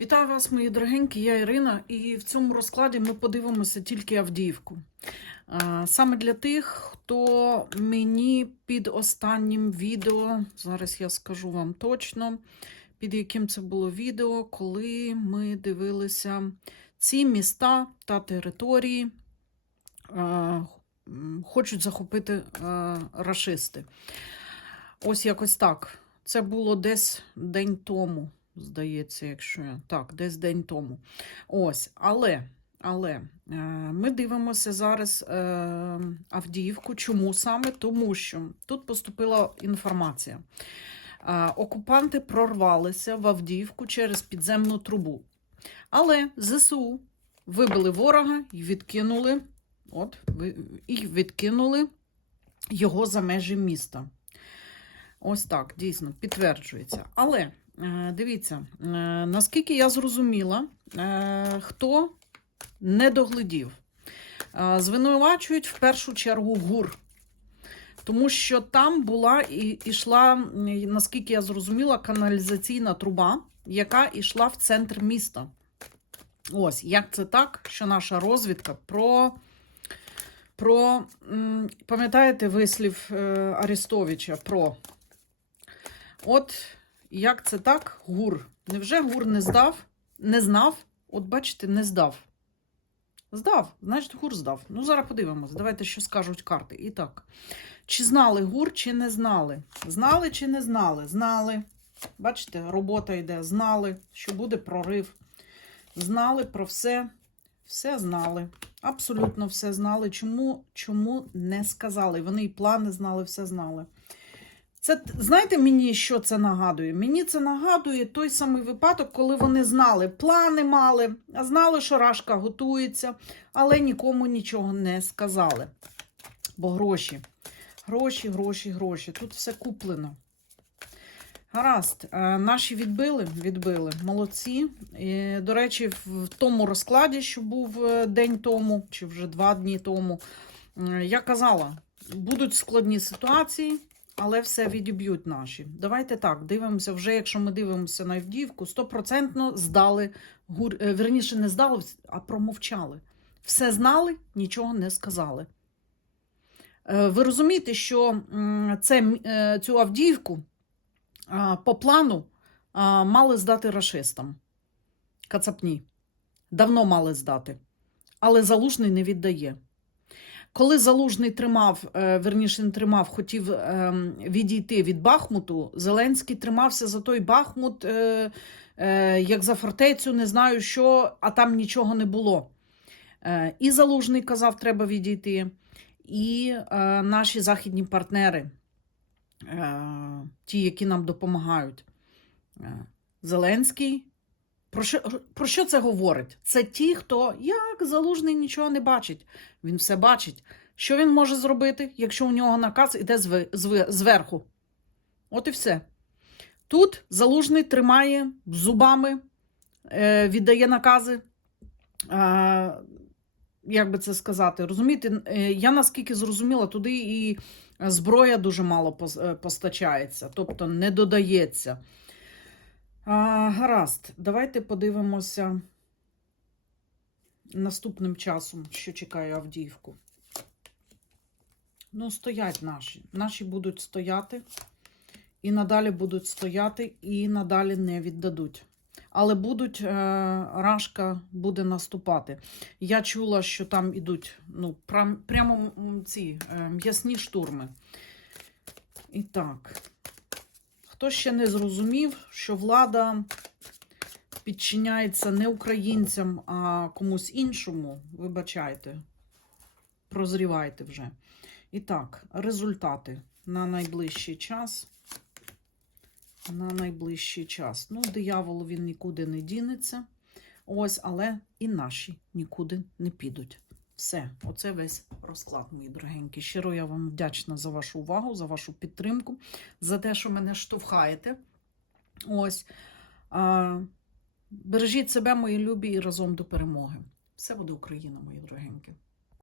Вітаю вас, мої дорогенькі, я Ірина, і в цьому розкладі ми подивимося тільки Авдіївку. Саме для тих, хто мені під останнім відео, зараз я скажу вам точно, під яким це було відео, коли ми дивилися ці міста та території, хочуть захопити рашисти. Ось якось так. Це було десь день тому здається, якщо так, десь день тому. Ось, але. Але е, ми дивимося зараз е, Авдіївку. Чому саме? Тому що тут поступила інформація. Е, окупанти прорвалися в Авдіївку через підземну трубу. Але ЗСУ вибили ворога і відкинули, от, і відкинули його за межі міста. Ось так, дійсно, підтверджується. Але Дивіться, е, наскільки я зрозуміла, е, хто не доглядів, Е, звинувачують в першу чергу ГУР. Тому що там була і йшла, наскільки я зрозуміла, каналізаційна труба, яка йшла в центр міста. Ось, як це так, що наша розвідка про. Про, пам'ятаєте вислів е, Арестовича про. От як це так? Гур. Невже гур не здав? Не знав? От бачите, не здав. Здав, значить, гур здав. Ну, зараз подивимось. Давайте, що скажуть карти. І так. Чи знали гур, чи не знали? Знали чи не знали? Знали. Бачите, робота йде. Знали, що буде прорив. Знали про все. Все знали. Абсолютно все знали. Чому, чому не сказали? Вони і плани знали, все знали. Це знаєте мені, що це нагадує? Мені це нагадує той самий випадок, коли вони знали, плани мали, знали, що рашка готується, але нікому нічого не сказали. Бо гроші, гроші, гроші, гроші. Тут все куплено. Гаразд, Е, наші відбили, відбили. Молодці. І, до речі, в тому розкладі, що був е, день тому, чи вже два дні тому, я казала, будуть складні ситуації але все відіб'ють наші. Давайте так, дивимося, вже якщо ми дивимося на Авдіївку, стопроцентно здали, гур... е, верніше не здали, а промовчали. Все знали, нічого не сказали. Е, Ви розумієте, що це, е, цю Авдіївку по плану мали здати рашистам. Кацапні. Давно мали здати. Але Залужний не віддає. Коли Залужний тримав, е, верніше не тримав, хотів ем, відійти від Бахмуту, Зеленський тримався за той Бахмут, е, е, як за фортецю, не знаю що, а там нічого не було. І Залужний казав, треба відійти, і наші західні партнери, ті, які нам допомагають. Зеленський. Про що, про що це говорить? Це ті, хто як залужний нічого не бачить. Він все бачить. Що він може зробити, якщо у нього наказ іде зверху? От і все. Тут залужний тримає зубами, е, віддає накази. Як би це сказати? Розумієте, е, я наскільки зрозуміла, туди і зброя дуже мало е, постачається, тобто не додається. А, гаразд, давайте подивимося наступним часом, що чекає Авдіївку. Ну, стоять наші. Наші будуть стояти, і надалі будуть стояти, і надалі не віддадуть. Але будуть, е, Рашка буде наступати. Я чула, що там ідуть ну, прям, прямо ці е, м'ясні штурми. І так. Хто ще не зрозумів, що влада підчиняється не українцям, а комусь іншому, вибачайте, прозрівайте вже. І так, результати на найближчий час. На найближчий час. Ну, диявол він нікуди не дінеться. Ось, але і наші нікуди не підуть. Все, оце весь розклад, мої дорогенькі. Щиро я вам вдячна за вашу увагу, за вашу підтримку, за те, що мене штовхаєте. Ось. А, бережіть себе, мої любі, і разом до перемоги. Все буде Україна, мої дорогенькі.